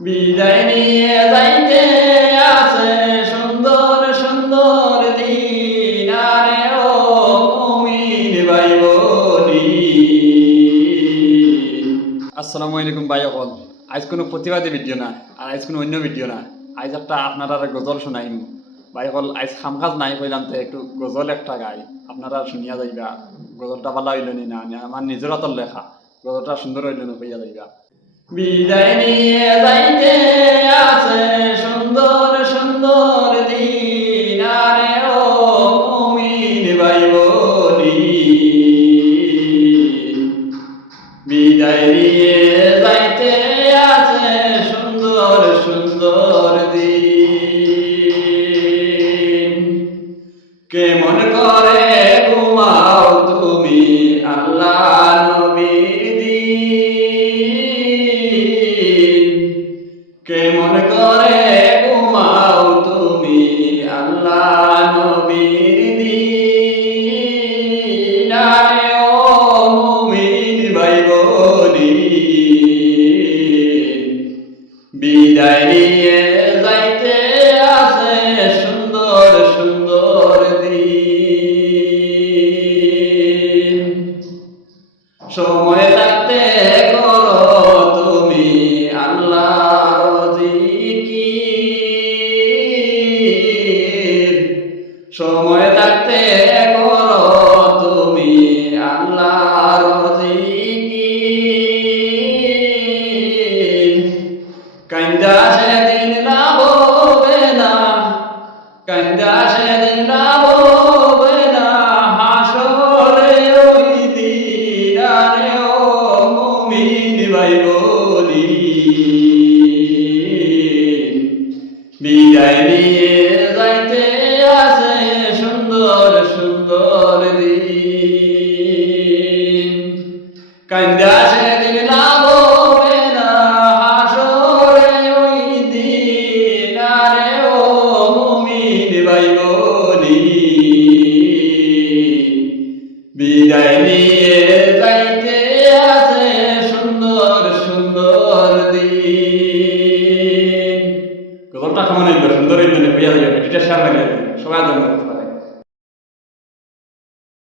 বিদায় নিয়ে যাইতে আছে সুন্দর সুন্দর দিন, আরে ও মুমিন ভাই বোনি। আসসালামু আলাইকুম ভাই সকল। আজ কোনো প্রতিবাদী ভিডিও না, আর আজ কোনো অন্য ভিডিও না। আজ একটা আপনারা গজল শোনাইম ভাই সকল। আজ খামখাজ নাই কইলাম তো একটু গজল একটা গাই, আপনারা শুনিয়া যাইবা। গজলটা ভালো হইল নি না, আমার নিজের হাতের লেখা, গজলটা সুন্দর হইল না কইয়া যাইবা। বিদায় নিয়ে যাইতে আছে সুন্দর সুন্দর দিন, আরে ও মুমিন ভাই বোনি। বিদায় নিয়ে যাইতে আছে সুন্দর সুন্দর দিন। কেমন করে ঘুমাও তুমি আল্লাহ নবীর দিন, কেমন করে ঘুমাও তুমি আল্লাহ নবীর দিন, আরে ও মুমিন ভাই বোনি। বিদায় নিয়ে যাইতে আছে সুন্দর সুন্দর দিন। সময় থাকতে করো তুমি আল্লাহর জিকির, সময় থাকতে করো তুমি আল্লাহর জিকির। কান্দা সেদিন না বলবে না, কান্দা সেদিন না বলবে না, হাসরে ওই দিন, আরে ও মুমিন ভাই বোনি। বিদায় নিয়ে যাইতে আছে সুন্দর সুন্দর দিন। কান্দা সেদিন না বলবে না, হাসরে ওই দিন, আরে ও মুমিন ভাই বোনি। বিদায় নিয়ে যাইতে আছে সুন্দর সুন্দর দিন। গল্পটা কেমন হইল? সুন্দর হইল না? বুঝা যাবে, এটা শেয়ার লাগে সবাই জানবে।